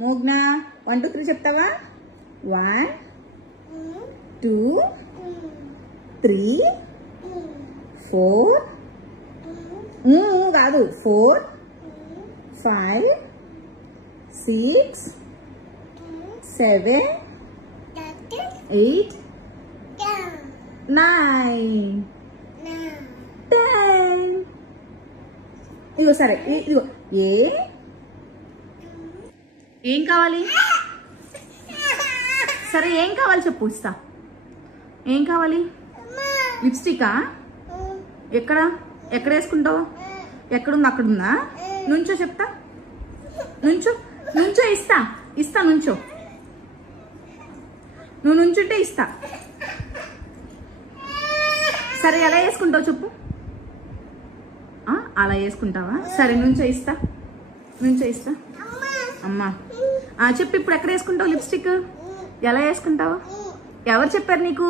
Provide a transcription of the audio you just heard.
మోగ్నా 1 2 3 చెప్తావా? 1 2 3 4 కాదు 4 5 6 7 8 9 10. ఇగో సరే ఇగో ఏం కావాలి? సరే ఏం కావాలి చెప్పు, ఇస్తా. ఏం కావాలి? లిప్స్టికా? ఎక్కడ ఎక్కడ వేసుకుంటావు? ఎక్కడుంది? అక్కడుందా? నుంచో చెప్తా. నుంచో నుంచో ఇస్తా ఇస్తా నుంచో. నువ్వు నుంచుంటే ఇస్తా. సరే ఎలా వేసుకుంటావు చెప్పు. అలా వేసుకుంటావా? సరే నుంచో ఇస్తా. నుంచో ఇస్తా. అమ్మా చెప్పు ఇప్పుడు ఎక్కడ వేసుకుంటావు లిప్స్టిక్? ఎలా వేసుకుంటావు? ఎవరు చెప్పారు నీకు?